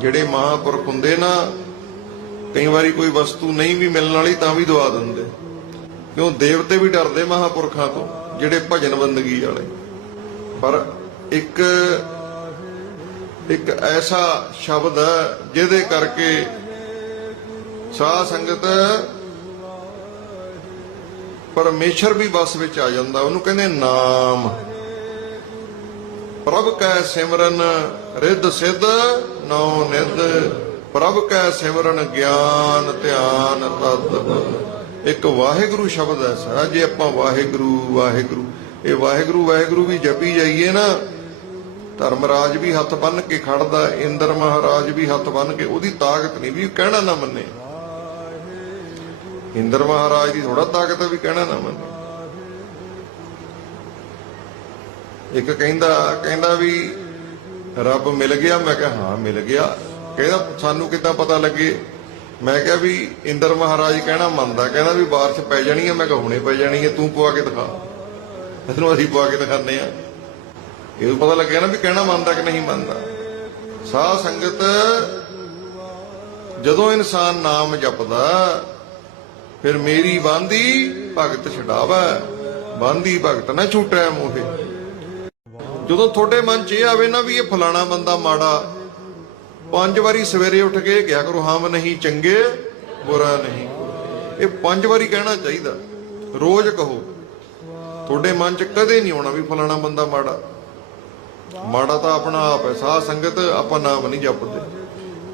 ਜਿਹੜੇ ਮਹਾਂਪੁਰਖ ਹੁੰਦੇ ਨਾ, ਕਈ ਵਾਰੀ ਕੋਈ ਵਸਤੂ ਨਹੀਂ ਵੀ ਮਿਲਣ ਵਾਲੀ ਤਾਂ ਵੀ ਦਵਾ ਦਿੰਦੇ। ਕਿਉਂ? ਦੇਵਤੇ ਵੀ ਡਰਦੇ ਮਹਾਂਪੁਰਖਾਂ ਤੋਂ, ਜਿਹੜੇ ਭਜਨ ਬੰਦਗੀ ਵਾਲੇ। ਪਰ ਇੱਕ ਇੱਕ ਐਸਾ ਸ਼ਬਦ ਹੈ, ਜਿਹਦੇ ਕਰਕੇ ਸਾਧ ਸੰਗਤ ਪਰਮੇਸ਼ਰ ਵੀ ਬਸ ਵਿੱਚ ਆ ਜਾਂਦਾ। ਉਹਨੂੰ ਕਹਿੰਦੇ ਨਾਮ। ਪ੍ਰਭ ਕੈ ਸਿਮਰਨ ਰਿੱਧ ਸਿੱਧ ਨੌ ਨਿਧ, ਪ੍ਰਭ ਕੈ ਸਿਮਰਨ ਗਿਆਨ ਧਿਆਨ ਤਤ ਇੱਕ ਵਾਹਿਗੁਰੂ ਸ਼ਬਦ ਹੈ ਸਾ ਜੇ ਆਪਾਂ ਵਾਹਿਗੁਰੂ ਵਾਹਿਗੁਰੂ, ਇਹ ਵਾਹਿਗੁਰੂ ਵਾਹਿਗੁਰੂ ਵੀ ਜਪੀ ਜਾਈਏ ਨਾ ਧਰਮਰਾਜ ਵੀ ਹੱਥ ਬੰਨ ਕੇ ਖੜਦਾ, ਇੰਦਰ ਮਹਾਰਾਜ ਵੀ ਹੱਥ ਬੰਨ ਕੇ, ਉਹਦੀ ਤਾਕਤ ਨਹੀਂ ਵੀ ਕਹਿਣਾ ਨਾ ਮੰਨੇ। ਇੰਦਰ ਮਹਾਰਾਜ ਦੀ ਥੋੜਾ ਤਾਕਤ ਹੈ ਵੀ ਕਹਿਣਾ ਨਾ ਮੰਨੇ। ਇੱਕ ਕਹਿੰਦਾ ਕਹਿੰਦਾ ਵੀ ਰੱਬ ਮਿਲ ਗਿਆ, ਮੈਂ ਕਿਹਾ, ਹਾਂ, ਮਿਲ ਗਿਆ। ਕਹਿੰਦਾ, ਸਾਨੂੰ ਕਿੱਦਾਂ ਪਤਾ ਲੱਗੇ? ਮੈਂ ਕਿਹਾ ਵੀ ਇੰਦਰ ਮਹਾਰਾਜ ਕਹਿਣਾ ਮੰਨਦਾ, ਕਹਿੰਦਾ ਵੀ ਬਾਰਿਸ਼ ਪੈ ਜਾਣੀ ਹੈ ਮੈਂ ਕਿਹਾ ਹੁਣੇ ਪੈ ਜਾਣੀ ਹੈ ਤੂੰ ਪਵਾ ਕੇ ਦਿਖਾ। ਇਹਨੂੰ ਅਸੀਂ ਪਵਾ ਕੇ ਦਿਖਾਉਂਦੇ ਆ। ਇਹ ਪਤਾ ਲੱਗਿਆ ਨਾ ਵੀ ਕਹਿਣਾ ਮੰਨਦਾ ਕਿ ਨਹੀਂ ਮੰਨਦਾ। ਸਾਧ ਸੰਗਤ, ਜਦੋਂ ਇਨਸਾਨ ਨਾਮ ਜਪਦਾ, ਫਿਰ ਮੇਰੀ ਬਾਂਦੀ ਭਗਤ ਛਡਾਵਾ, ਬਾਂਦੀ ਭਗਤ ਨਾ ਛੂਟੈ ਮੋਹੇ। ਜਦੋਂ ਤੁਹਾਡੇ ਮਨ 'ਚ ਇਹ ਆਵੇ ਨਾ ਵੀ ਇਹ ਫਲਾਣਾ ਬੰਦਾ ਮਾੜਾ, ਪੰਜ ਵਾਰੀ ਸਵੇਰੇ ਉੱਠ ਕੇ ਕਿਹਾ ਕਰੋ ਹਮ ਨਹੀਂ, ਚੰਗੇ, ਬੁਰਾ ਨਹੀਂ। ਇਹ ਪੰਜ ਵਾਰੀ ਕਹਿਣਾ ਚਾਹੀਦਾ। ਰੋਜ਼ ਕਹੋ। ਤੁਹਾਡੇ ਮਨ 'ਚ ਕਦੇ ਨਹੀਂ ਆਉਣਾ ਵੀ ਫਲਾਣਾ ਬੰਦਾ ਮਾੜਾ। ਮਾੜਾ ਤਾਂ ਆਪਣਾ ਆਪ ਹੈ, ਸਾਧ ਸੰਗਤ ਆਪਾਂ ਨਾਮ ਨਹੀਂ ਜਪਦੇ।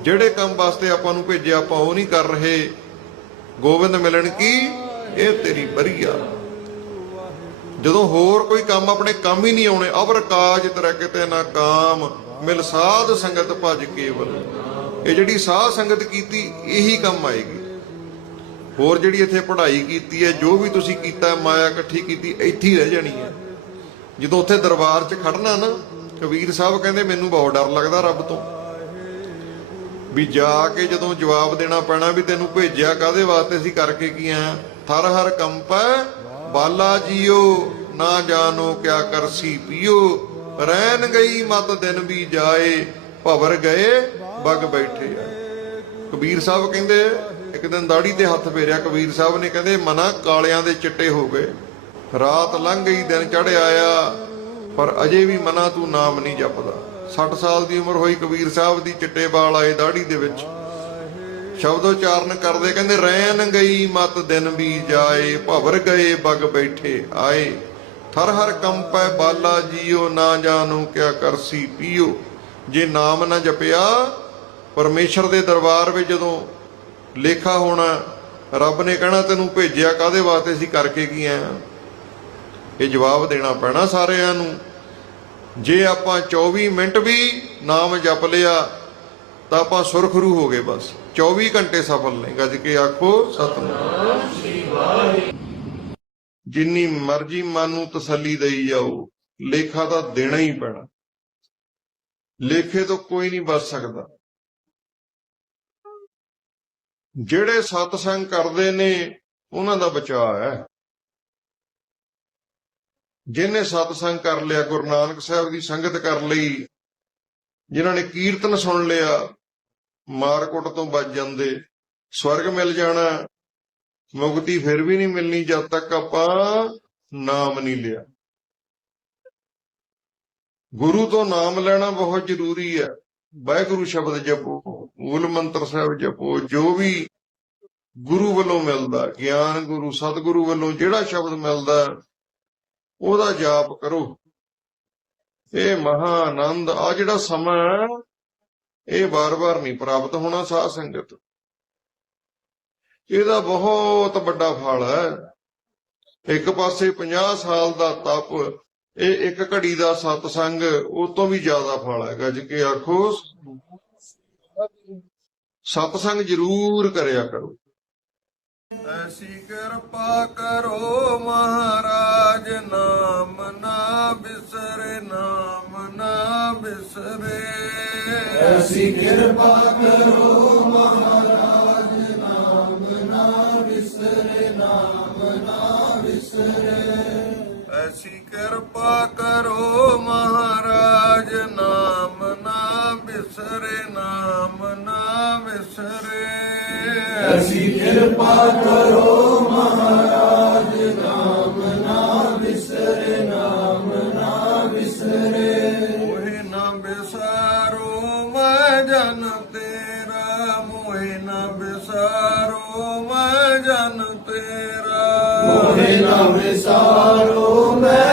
ਜਿਹੜੇ ਕੰਮ ਵਾਸਤੇ ਆਪਾਂ ਨੂੰ ਭੇਜਿਆ, ਆਪਾਂ ਉਹ ਨਹੀਂ ਕਰ ਰਹੇ। ਗੋਬਿੰਦ ਮਿਲਣ ਕੀ? ਇਹ ਤੇਰੀ ਬਰੀਆ ਜਦੋਂ ਹੋਰ ਕੋਈ ਕੰਮ ਆਪਣੇ ਕੰਮ ਹੀ ਨਹੀਂ ਆਉਣੇ, ਅਵਰ ਕਾਜ ਤਰ ਕਿਤੇ ਨਾ ਕਾਮ, ਮਿਲ ਸਾਧ ਸੰਗਤ ਭਜ ਕੇਵਲ। ਇਹ ਜਿਹੜੀ ਸਾਧ ਸੰਗਤ ਕੀਤੀ, ਇਹੀ ਕੰਮ ਆਏਗੀ। ਹੋਰ ਜਿਹੜੀ ਇੱਥੇ ਪੜ੍ਹਾਈ ਕੀਤੀ ਹੈ, ਜੋ ਵੀ ਤੁਸੀਂ ਕੀਤਾ ਮਾਇਆ ਇਕੱਠੀ ਕੀਤੀ, ਇੱਥੇ ਹੀ ਰਹਿ ਜਾਣੀ ਹੈ। ਜਦੋਂ ਉੱਥੇ ਦਰਬਾਰ 'ਚ ਖੜਨਾ ਨਾ, ਕਬੀਰ ਸਾਹਿਬ ਕਹਿੰਦੇ, ਮੈਨੂੰ ਬਹੁਤ ਡਰ ਲੱਗਦਾ ਰੱਬ ਤੋਂ ਵੀ ਜਾ ਕੇ ਜਦੋਂ ਜਵਾਬ ਦੇਣਾ ਪੈਣਾ ਵੀ ਤੈਨੂੰ ਭੇਜਿਆ ਕਾਦੇ ਵਾਸਤੇ ਸੀ ਕਰਕੇ ਕੀ ਆ ਥਰ ਹਰ ਕੰਪੈ, ਬਾਲਾ ਜੀਓ। ਨਾ ਜਾਣੋ ਕਿਆ ਕਰਸੀ ਪੀਓ। ਰਹਿਣ ਗਈ ਮਤ ਦਿਨ ਵੀ ਜਾਏ, ਭਵਰ ਗਏ, ਬਗ ਬੈਠੇ ਆ। ਕਬੀਰ ਸਾਹਿਬ ਕਹਿੰਦੇ, ਇੱਕ ਦਿਨ ਦਾੜੀ ਤੇ ਹੱਥ ਫੇਰਿਆ, ਕਬੀਰ ਸਾਹਿਬ ਨੇ ਕਹਿੰਦੇ, ਮਨਾ ਕਾਲਿਆਂ ਦੇ ਚਿੱਟੇ ਹੋ ਗਏ। ਰਾਤ ਲੰਘ ਗਈ, ਦਿਨ ਚੜ ਆਇਆ, ਪਰ ਅਜੇ ਵੀ ਮਨਾ ਤੂੰ ਨਾਮ ਨਹੀਂ ਜਪਦਾ। 60 ਸਾਲ ਦੀ ਉਮਰ ਹੋਈ ਕਬੀਰ ਸਾਹਿਬ ਦੀ, ਚਿੱਟੇ ਵਾਲ ਆਏ ਦਾੜੀ ਦੇ ਵਿੱਚ। ਸ਼ਬਦ ਉਚਾਰਨ ਕਰਦੇ ਕਹਿੰਦੇ, ਰਹਿਣ ਗਈ ਮਤ ਦਿਨ ਵੀ ਜਾਏ, ਭਵਰ ਗਏ, ਬਗ ਬੈਠੇ ਆਏ। ਹਰ ਹਰ ਕੰਪੈ ਬਾਲਾ ਜੀਓ, ਨਾ ਜਾਣੂ ਕਿਆ ਕਰਸੀ ਪੀਓ। ਜੇ ਨਾਮ ਨਾ ਜਪਿਆ, ਪਰਮੇਸ਼ਰ ਦੇ ਦਰਬਾਰ ਵਿੱਚ ਜਦੋਂ ਲੇਖਾ ਹੋਣਾ, ਰੱਬ ਨੇ ਕਹਿਣਾ, ਤੈਨੂੰ ਭੇਜਿਆ ਕਾਦੇ ਵਾਸਤੇ ਸੀ ਕਰਕੇ ਕੀ ਆਇਆ ਇਹ ਜਵਾਬ ਦੇਣਾ ਪੈਣਾ ਸਾਰਿਆਂ ਨੂੰ। ਜੇ ਆਪਾਂ 24 ਮਿੰਟ ਵੀ ਨਾਮ ਜਪ ਲਿਆ, ਤਾਂ ਆਪਾਂ ਸੁਰਖਰੂ ਹੋ ਗਏ ਬਸ। 24 ਘੰਟੇ ਸਫਲ ਨੇ। ਗੱਜ ਕੇ ਆਖੋ, ਸਤਨਾਮ। ਜਿੰਨੀ ਮਰਜ਼ੀ ਮਨ ਨੂੰ ਤਸੱਲੀ ਦੇਈ ਜਾਓ, ਲੇਖਾ ਤਾਂ ਦੇਣਾ ਹੀ ਪੈਣਾ। ਲੇਖੇ ਤੋਂ ਕੋਈ ਨਹੀਂ ਬਚ ਸਕਦਾ। ਜਿਹੜੇ ਸਤਸੰਗ ਕਰਦੇ ਨੇ, ਉਹਨਾਂ ਦਾ ਬਚਾਅ ਹੈ। ਜਿਹਨੇ ਸਤਸੰਗ ਕਰ ਲਿਆ, ਗੁਰੂ ਨਾਨਕ ਸਾਹਿਬ ਦੀ ਸੰਗਤ ਕਰ ਲਈ, ਜਿਨ੍ਹਾਂ ਨੇ ਕੀਰਤਨ ਸੁਣ ਲਿਆ, ਮਾਰਕੁੱਟ ਤੋਂ ਬਚ ਜਾਂਦੇ, ਸਵਰਗ ਮਿਲ ਜਾਣਾ ਮੁਕਤੀ ਫਿਰ ਵੀ ਨਹੀਂ ਮਿਲਣੀ ਜਦ ਤੱਕ ਆਪਾਂ ਨਾਮ ਨਹੀਂ ਲਿਆ। ਗੁਰੂ ਤੋਂ ਨਾਮ ਲੈਣਾ ਬਹੁਤ ਜ਼ਰੂਰੀ ਹੈ। ਵਾਹਿਗੁਰੂ ਸ਼ਬਦ ਜਪੋ ਮੂਲ ਮੰਤਰ ਸਾਹਿਬ ਜਪੋ, ਜੋ ਵੀ ਗੁਰੂ ਵੱਲੋਂ ਮਿਲਦਾ, ਗਿਆਨ ਗੁਰੂ, ਸਤਿਗੁਰੂ ਵੱਲੋਂ ਜਿਹੜਾ ਸ਼ਬਦ ਮਿਲਦਾ, ਉਹਦਾ ਜਾਪ ਕਰੋ। ਇਹ ਮਹਾ ਆਨੰਦ ਆ ਜਿਹੜਾ ਸਮਾਂ ਇਹ ਬਾਰ-ਬਾਰ ਨਹੀਂ ਪ੍ਰਾਪਤ ਹੋਣਾ ਸਾਧ ਸੰਗਤ। ਇਹਦਾ ਬਹੁਤ ਵੱਡਾ ਫਲ ਹੈ। ਇੱਕ ਪਾਸੇ 50 ਸਾਲ ਦਾ ਤਪ ਇਹ ਇੱਕ ਘੜੀ ਦਾ ਸਤਸੰਗ ਉਹ ਤੋਂ ਵੀ ਜ਼ਿਆਦਾ ਫਲ ਹੈ ਗੱਜ ਕੇ ਆਖੋ ਸਤਸੰਗ ਜ਼ਰੂਰ ਕਰਿਆ ਕਰੋ। ਐਸੀ ਕਿਰਪਾ ਕਰੋ ਮਹਾਰਾਜ ਨਾਮ ਨਾ ਬਿਸਰੇ ਨਾਮ ਨਾ ਬਿਸਰੇ। ਐਸੀ ਕਿਰਪਾ ਕਰੋ ਐਸੀ ਕਿਰਪਾ ਕਰੋ ਮਹਾਰਾਜ ਨਾਮ ਨਾ ਵਿਸਰੇ ਨਾਮ ਨਾ ਵਿਸਰੇ ਮੋਹਿ ਨਾ ਬਿਸਾਰੋ ਮੈਂ ਜਨ ਤੇਰਾ। ਮੋਹਿ ਨਾ ਬਿਸਾਰੋ ਮੈਂ ਜਨ ਤੇਰਾ। ਮੋਹਿ ਨਾ ਵਿਸਾਰੋ ਮੈਂ